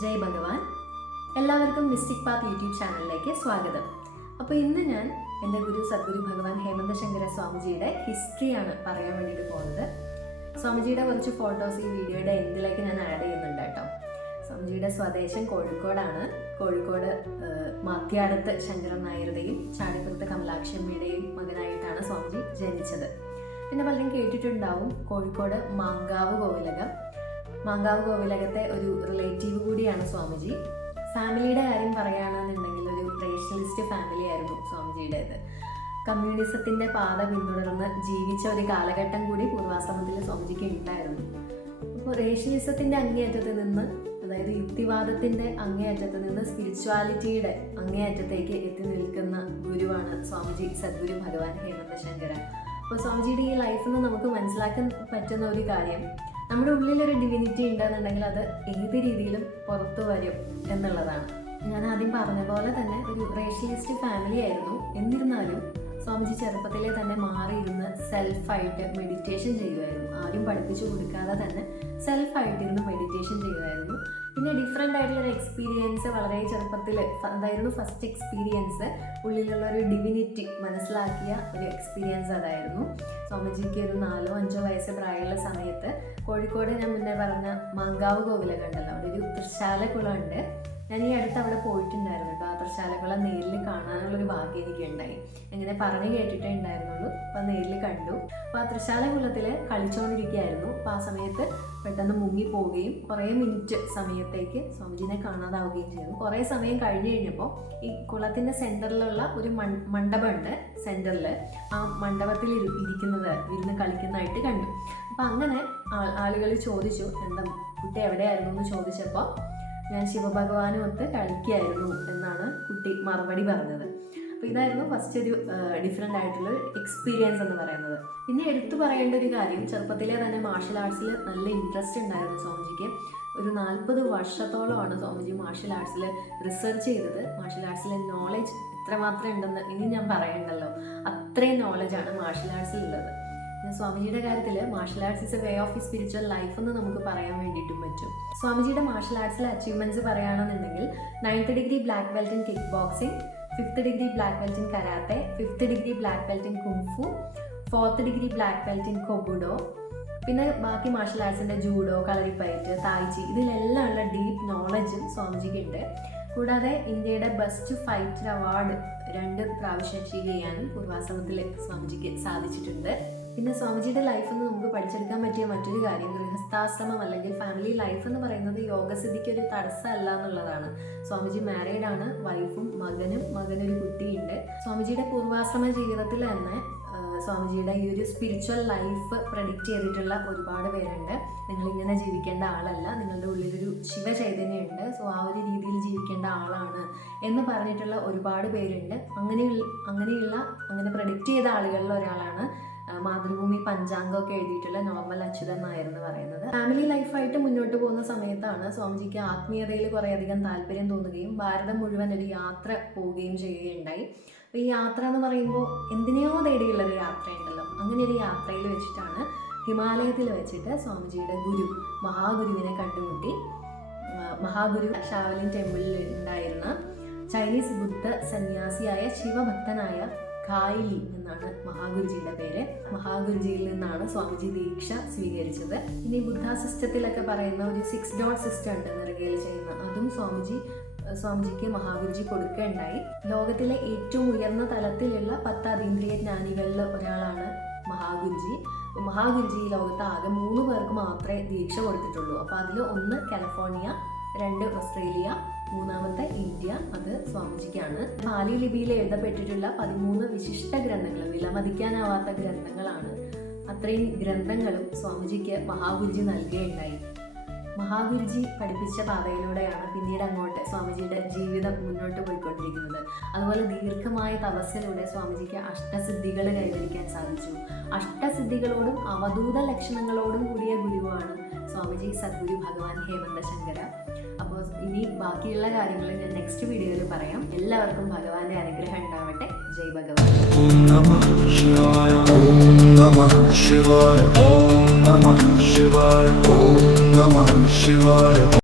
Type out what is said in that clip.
ജയ് ഭഗവാൻ. എല്ലാവർക്കും mystic path YouTube ചാനലിലേക്ക് സ്വാഗതം. അപ്പോൾ ഇന്ന് ഞാൻ എൻ്റെ ഗുരു സദ്ഗുരു ഭഗവാൻ ഹേമന്ത ശങ്കര സ്വാമിജിയുടെ ഹിസ്റ്ററിയാണ് പറയാൻ വേണ്ടിയിട്ട് പോകുന്നത്. സ്വാമിജിയുടെ കുറച്ച് ഫോട്ടോസ് ഈ വീഡിയോയുടെ എൻഡിലേക്ക് ഞാൻ ആഡ് ചെയ്യുന്നുണ്ട് കേട്ടോ. സ്വാമിജിയുടെ സ്വദേശം കോഴിക്കോടാണ്. കോഴിക്കോട് മാത്യാടത്ത് ശങ്കരൻ നായരുടെയും ചാടിപ്പുറത്ത് കമലാക്ഷമ്മയുടെയും മകനായിട്ടാണ് സ്വാമിജി ജനിച്ചത്. പിന്നെ പലരും കേട്ടിട്ടുണ്ടാവും കോഴിക്കോട് മാങ്കാവ് കോവിലകത്തെ ഒരു റിലേറ്റീവ് കൂടിയാണ് സ്വാമിജി. ഫാമിലിയുടെ കാര്യം പറയുകയാണെന്നുണ്ടെങ്കിൽ ഒരു റേഷണലിസ്റ്റ് ഫാമിലി ആയിരുന്നു സ്വാമിജിയുടേത്. കമ്മ്യൂണിസത്തിൻ്റെ പാത പിന്തുടർന്ന് ജീവിച്ച ഒരു കാലഘട്ടം കൂടി പൂർവാശ്രമത്തിൽ സ്വാമിജിക്ക് ഉണ്ടായിരുന്നു. അപ്പോൾ റേഷണലിസത്തിൻ്റെ അങ്ങേയറ്റത്ത് നിന്ന്, അതായത് യുക്തിവാദത്തിൻ്റെ അങ്ങേയറ്റത്ത് നിന്ന് സ്പിരിച്വാലിറ്റിയുടെ അങ്ങേയറ്റത്തേക്ക് എത്തി നിൽക്കുന്ന ഗുരുവാണ് സ്വാമിജി സദ്ഗുരു ഭഗവാൻ ഹേമന്ത ശങ്കര. അപ്പോൾ സ്വാമിജിയുടെ ഈ ലൈഫിൽ നിന്ന് നമുക്ക് മനസ്സിലാക്കാൻ പറ്റുന്ന ഒരു കാര്യം, നമ്മുടെ ഉള്ളിലൊരു ഡിവിനിറ്റി ഉണ്ടെന്നുണ്ടെങ്കിൽ അത് ഏത് രീതിയിലും പുറത്തു വരും എന്നുള്ളതാണ്. ഞാൻ ആദ്യം പറഞ്ഞ പോലെ തന്നെ ഒരു റേഷ്യലിസ്റ്റ് ഫാമിലി ആയിരുന്നു. എന്നിരുന്നാലും സ്വാമിജി ചെറുപ്പത്തിലെ തന്നെ മാറിയിരുന്ന് സെൽഫായിട്ട് മെഡിറ്റേഷൻ ചെയ്യുമായിരുന്നു. ആരും പഠിപ്പിച്ചു കൊടുക്കാതെ തന്നെ സെൽഫായിട്ടിരുന്ന് മെഡിറ്റേഷൻ ചെയ്യുമായിരുന്നു. പിന്നെ ഡിഫറെൻ്റ് ആയിട്ടുള്ളൊരു എക്സ്പീരിയൻസ് വളരെ ചെറുപ്പത്തിൽ അതായിരുന്നു ഫസ്റ്റ് എക്സ്പീരിയൻസ്. ഉള്ളിലുള്ള ഒരു ഡിവിനിറ്റി മനസ്സിലാക്കിയ ഒരു എക്സ്പീരിയൻസ് അതായിരുന്നു. സ്വാമിജിക്ക് ഒരു 4-5 വയസ്സ് പ്രായമുള്ള സമയത്ത് കോഴിക്കോട് ഞാൻ മുന്നേ പറഞ്ഞ മാങ്കാവ് കോവിലകം ഉണ്ടല്ലോ, അവിടെ ഒരു തൃശാലക്കുളം ഉണ്ട്. ഞാൻ ഈ അടുത്ത് അവിടെ പോയിട്ടുണ്ടായിരുന്നു കേട്ടോ. ആ തൃശാലക്കുളം നേരിൽ കാണാനുള്ളൊരു ഭാഗ്യം എനിക്ക് ഉണ്ടായി. എങ്ങനെ പറഞ്ഞു കേട്ടിട്ടേ ഉണ്ടായിരുന്നുള്ളൂ. അപ്പം നേരിൽ കണ്ടു. അപ്പോൾ ആ തൃശാലക്കുളത്തിൽ കളിച്ചുകൊണ്ടിരിക്കുകയായിരുന്നു. അപ്പോൾ ആ സമയത്ത് പെട്ടെന്ന് മുങ്ങിപ്പോവുകയും കുറേ മിനിറ്റ് സമയത്തേക്ക് സ്വാമിജിനെ കാണാതാവുകയും ചെയ്തു. കുറേ സമയം കഴിഞ്ഞപ്പോൾ ഈ കുളത്തിൻ്റെ സെൻറ്ററിലുള്ള ഒരു മണ്ഡപമുണ്ട്. സെൻറ്ററിൽ ആ മണ്ഡപത്തിൽ ഇരിക്കുന്നത് ഇരുന്ന് കളിക്കുന്നതായിട്ട് കണ്ടു. അപ്പം അങ്ങനെ ആളുകൾ ചോദിച്ചു, എന്താ കുട്ടി എവിടെയായിരുന്നു എന്ന് ചോദിച്ചപ്പോൾ ഞാൻ ശിവഭഗവാനുമൊത്ത് കളിക്കുകയായിരുന്നു എന്നാണ് കുട്ടി മറുപടി പറഞ്ഞത്. അപ്പോൾ ഇതായിരുന്നു ഫസ്റ്റ് ഒരു ഡിഫറെൻ്റ് ആയിട്ടുള്ള എക്സ്പീരിയൻസ് എന്ന് പറയുന്നത്. പിന്നെ എടുത്തു പറയേണ്ട ഒരു കാര്യം, ചെറുപ്പത്തിലെ തന്നെ മാർഷൽ ആർട്സിൽ നല്ല ഇൻട്രസ്റ്റ് ഉണ്ടായിരുന്നു സ്വാമിജിക്ക്. ഒരു 40 വർഷത്തോളമാണ് സ്വാമിജി മാർഷൽ ആർട്സിൽ റിസർച്ച് ചെയ്തത്. മാർഷൽ ആർട്സിലെ നോളജ് എത്രമാത്രം ഉണ്ടെന്ന് ഇനി ഞാൻ പറയണ്ടല്ലോ, അത്രയും നോളജാണ് മാർഷൽ ആർട്സിലുള്ളത്. സ്വാമിജിയുടെ കാര്യത്തിൽ martial arts is a way of spiritual life എന്ന് നമുക്ക് പറയാൻ വേണ്ടിയിട്ടും പറ്റും. സ്വാമിജിയുടെ മാർഷൽ ആർട്സിലെ അച്ചീവ്മെന്റ്സ് പറയുകയാണെന്നുണ്ടെങ്കിൽ 9th degree black belt in kickboxing, 5th degree black belt in karate, 5th degree black belt in kung fu, 4th degree black belt in kobudo. പിന്നെ ബാക്കി martial ആർട്സിൻ്റെ judo, kalaripayattu, tai chi, ഇതിലെല്ലാം ഉള്ള ഡീപ്പ് നോളജും സ്വാമിജിക്ക് ഉണ്ട്. കൂടാതെ ഇന്ത്യയുടെ best fighter award 2 പ്രാവശ്യം achieve ചെയ്യാനും പൂർവാശ്രമത്തിൽ സ്വാമിജിക്ക് സാധിച്ചിട്ടുണ്ട്. പിന്നെ സ്വാമിജിയുടെ ലൈഫിൽ നിന്ന് നമുക്ക് പഠിച്ചെടുക്കാൻ പറ്റിയ മറ്റൊരു കാര്യം, ഗൃഹസ്ഥാശ്രമം അല്ലെങ്കിൽ ഫാമിലി ലൈഫ് എന്ന് പറയുന്നത് യോഗസിദ്ധിക്ക് ഒരു തടസ്സമല്ല എന്നുള്ളതാണ്. സ്വാമിജി മാരീഡ് ആണ്, വൈഫും മകനൊരു കുട്ടിയുണ്ട്. സ്വാമിജിയുടെ പൂർവാശ്രമ ജീവിതത്തിൽ തന്നെ സ്വാമിജിയുടെ ഈ ഒരു സ്പിരിച്വൽ ലൈഫ് പ്രഡിക്റ്റ് ചെയ്തിട്ടുള്ള ഒരുപാട് പേരുണ്ട്. നിങ്ങളിങ്ങനെ ജീവിക്കേണ്ട ആളല്ല, നിങ്ങളുടെ ഉള്ളിലൊരു ശിവചൈതന്യമുണ്ട്, സോ ആ ഒരു രീതിയിൽ ജീവിക്കേണ്ട ആളാണ് എന്ന് പറഞ്ഞിട്ടുള്ള ഒരുപാട് പേരുണ്ട്. അങ്ങനെ പ്രഡിക്റ്റ് ചെയ്ത ആളുകളിൽ ഒരാളാണ് മാതൃഭൂമി പഞ്ചാംഗമൊക്കെ എഴുതിയിട്ടുള്ള നോർമൽ അച്യുതൻ നായർ എന്ന് പറയുന്നത്. ഫാമിലി ലൈഫായിട്ട് മുന്നോട്ട് പോകുന്ന സമയത്താണ് സ്വാമിജിക്ക് ആത്മീയതയിൽ കുറേയധികം താല്പര്യം തോന്നുകയും ഭാരതം മുഴുവൻ ഒരു യാത്ര പോവുകയും ചെയ്യുകയുണ്ടായി. അപ്പോൾ ഈ യാത്ര എന്ന് പറയുമ്പോൾ എന്തിനെയോ തേടിയുള്ളൊരു യാത്രയുണ്ടല്ലോ, അങ്ങനെ ഒരു യാത്രയിൽ വെച്ചിട്ടാണ് ഹിമാലയത്തിൽ വെച്ചിട്ട് സ്വാമിജിയുടെ മഹാഗുരുവിനെ കണ്ടുമുട്ടി. മഹാഗുരു ഷാവലിൻ ടെമ്പിളിൽ ഉണ്ടായിരുന്ന ചൈനീസ് ബുദ്ധ സന്യാസിയായ ശിവഭക്തനായ ഖായിലി എന്നാണ് മഹാഗുരുജിയുടെ പേര്. മഹാഗുരുജിയിൽ നിന്നാണ് സ്വാമിജി ദീക്ഷ സ്വീകരിച്ചത്. ഇനി ബുദ്ധ സിസ്റ്റത്തിലൊക്കെ പറയുന്ന ഒരു 6 ഡോട്ട് സിസ്റ്റം ഉണ്ട് നെറുകയിൽ ചെയ്യുന്ന, അതും സ്വാമിജിക്ക് മഹാഗുരുജി കൊടുക്കുകയുണ്ടായി. ലോകത്തിലെ ഏറ്റവും ഉയർന്ന തലത്തിലുള്ള 10 അതീന്ദ്രിയ ജ്ഞാനികളിൽ ഒരാളാണ് മഹാഗുരുജി. മഹാഗുരുജി ഈ ലോകത്ത് ആകെ 3 പേർക്ക് മാത്രമേ ദീക്ഷ കൊടുത്തിട്ടുള്ളൂ. അപ്പോൾ അതിൽ 1 കാലിഫോർണിയ, 2 ഓസ്ട്രേലിയ, 3ാമത്തെ ഇന്ത്യ, അത് സ്വാമിജിക്കാണ്. പാലി ലിപിയിൽ എഴുതപ്പെട്ടിട്ടുള്ള 13 വിശിഷ്ട ഗ്രന്ഥങ്ങൾ, വിലമതിക്കാനാവാത്ത ഗ്രന്ഥങ്ങളാണ്. അത്രയും ഗ്രന്ഥങ്ങളും സ്വാമിജിക്ക് മഹാഗുരുജി നൽകുകയുണ്ടായി. മഹാഗുരുജി പഠിപ്പിച്ച പാതയിലൂടെയാണ് പിന്നീട് അങ്ങോട്ട് സ്വാമിജിയുടെ ജീവിതം മുന്നോട്ട് പോയിക്കൊണ്ടിരിക്കുന്നത്. അതുപോലെ ദീർഘമായ തപസ്സിലൂടെ സ്വാമിജിക്ക് അഷ്ടസിദ്ധികൾ കൈവരിക്കാൻ സാധിച്ചു. അഷ്ടസിദ്ധികളോടും അവധൂത ലക്ഷണങ്ങളോടും കൂടിയ ഗുരുവാണ് സ്വാമിജി സദ്ഗുരു ഭഗവാൻ ഹേമന്ത ശങ്കര. അപ്പോൾ ഇനി ബാക്കിയുള്ള കാര്യങ്ങൾ ഞാൻ നെക്സ്റ്റ് വീഡിയോയിൽ പറയാം. എല്ലാവർക്കും ഭഗവാന്റെ അനുഗ്രഹം ഉണ്ടാവട്ടെ. ജയ് ഭഗവാൻ. ഓം നമഃ ശിവായ, ഓം നമഃ ശിവായ, ഓം നമഃ ശിവായ, ഓം നമഃ ശിവായ.